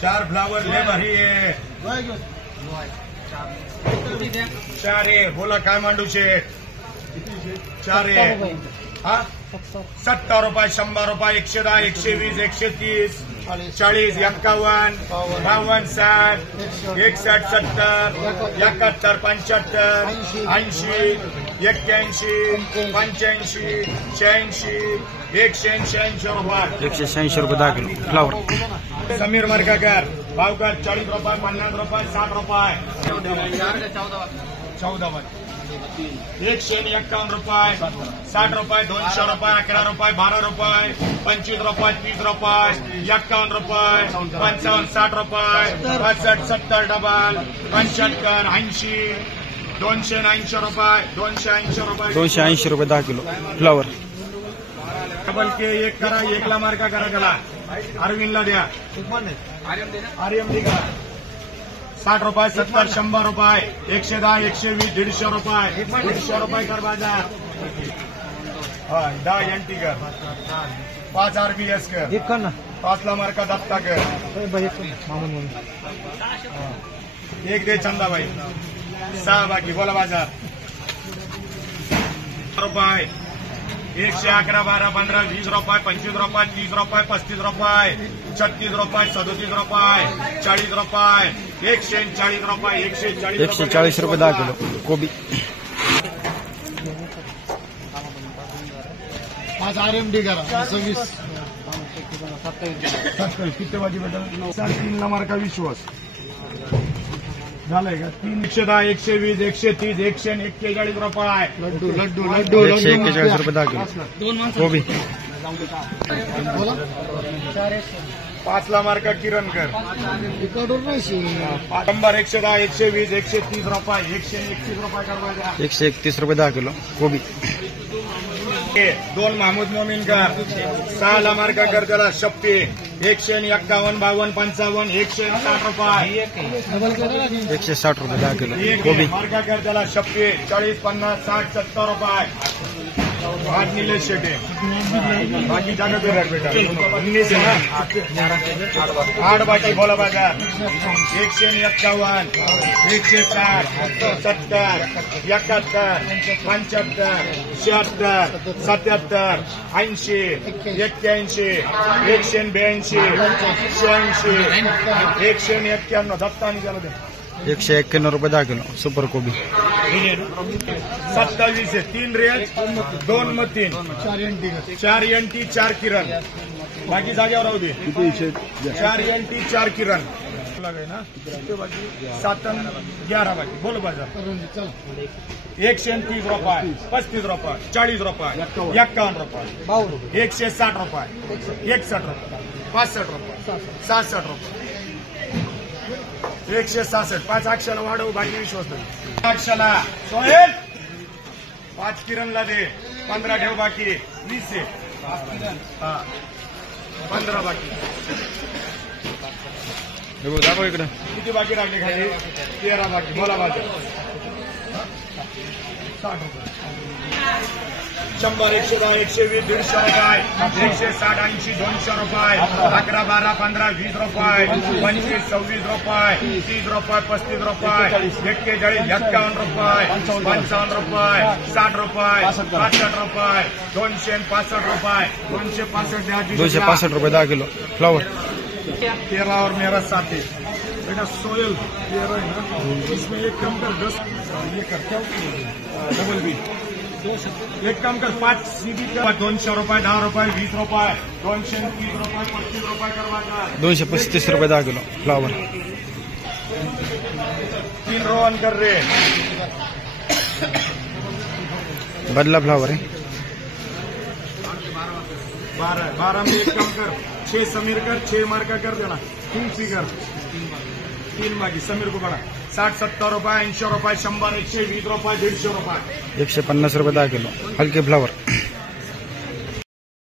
4 flower ले भारी आहे. 4 आहे. बोला काय मांडू शेठ? 4 आहे. हा 70 रुपये, 100 रुपये, 110, 120, 130, 40, 51, 52, 60, 61, 70, 71, 75, 80, 81, 85, 86, 180 रुपये. 180 रुपये 10 किलो फ्लावर. समीर मरकाकर भावकर 40 रुपये, 50 रुपये, 60 रुपये. 14 151 रुपये, 60 रुपये, 200 रुपये, 11 रुपये, 12 रुपये, 25 रुपये, 30 रुपये, 51 रुपये, 55, 60 रुपये, 65, 70 डबल, 75, 80, 280 रुपये, 280 रुपये. 280 रुपये 10 किलो फ्लावर. डबल के एक करा, एकला मार्का करा त्याला. अरविंदला द्या. आर्यम दी करा. 60 रुपये, 70, 100 रुपये, 110, 120, 150 रुपये, 150 रुपये कर बाजार. 10 एनटी कर, 5 आरबीएस कर, 5 ला मार्का दत्ता कर. एक दे चंदाबाई. 6 बाकी. बोला बाजार. रुपये 111, 12, 15, 20 रुपये, 25 रुपये, 30 रुपये, 35 रुपये, 36 रुपये, 37 रुपये, 40 रुपये, 140 रुपये, 140 रुपये 10 किलो कोबी. 5 आरएमडी करा. 26 किती वाजी बेटा? 3 ला मार्का विश्वास झालंय का? 3, 110, 120, 130, 141 रुपये. लड्डू लड्डू लड्डू 141 रुपये 10 किलो कोबी. 5 ला मार्का किरणकर. 100, 110, 120, 130 रुपये, 131 रुपये करवायचा. 131 रुपये 10 किलो कोबी. 2 महमूद मोमीनकर. 6 ला मार्का कर त्याला. 56, 151, 52, 55, 160 रुपये. 160 रुपये 10 किलो कोबी. मार्का कर त्याला. 56, 40, 50, 60, 70 रुपये. 8 निलेश शेटे. बाकी जागा पे रख बेटा. 19 है ना. 8 बाकी. बोला बाजार. 151, 160, 70, 71, 75, 76, 77, 80, 81, 182, 86, 191. दत्तानी त्याला दे. 191 रुपये 10 किलो सुपर कोबी. 27 है. 3 रेंज, 2 मतीन, 4 एनटी, 4 किरण. बाकी जागेवर राहू दे. 4 एनटी, 4 किरण ना. 7 आणि 11 बाकी. बोल बाजार. 130 रुपये, 35 रुपये, 40 रुपये, 51 रुपये, 160 रुपये, 61 रुपये, 65 रुपये, 67 रुपये, 166. 5 अक्षराला वाढव. बाकी विश्वास नाही. अक्षराला सोहेल 5 किरणला दे. 15 ठेव बाकी. 20 आहे. 15 बाकी. दाखव इकडं. किती बाकी राहिले खाली? 13 बाकी. बोला बाजार. 60 रुपये. 100, 110, 120, 150 रुपये, 160, 80, 200 रुपये, 11, 12, 15, 20 रुपये, 25, 26 रुपये, 30 रुपये, 35 रुपये, 41, 51 रुपये, 55 रुपये, 60 रुपये, 65 रुपये, 265 रुपये, 265. 265 रुपये 10 किलो फ्लावर. 13 और मेरा साथी बेटा सोयल 13 है ना. इसमें एक कम कर 10 ये कर क्या डबल बी. एक काम कर 5 सीबी का. 200 रुपये, 10 रुपये, 20 रुपये, 230 रुपये, 35 रुपये करवायचा. 235 रुपये 10 किलो फ्लावर. 3 रोहन कर रे. बदला फ्लावर है. 12 में एक काम कर. 6 समीर कर, 6 मार्का कर देना. 3 फिगर. 3 बाकी. समीर को बड़ा. 60, 70 रुपये, 80 रुपये, 100, 120 रुपये, 150 रुपये. 150 रुपये 10 किलो हलके फ्लावर.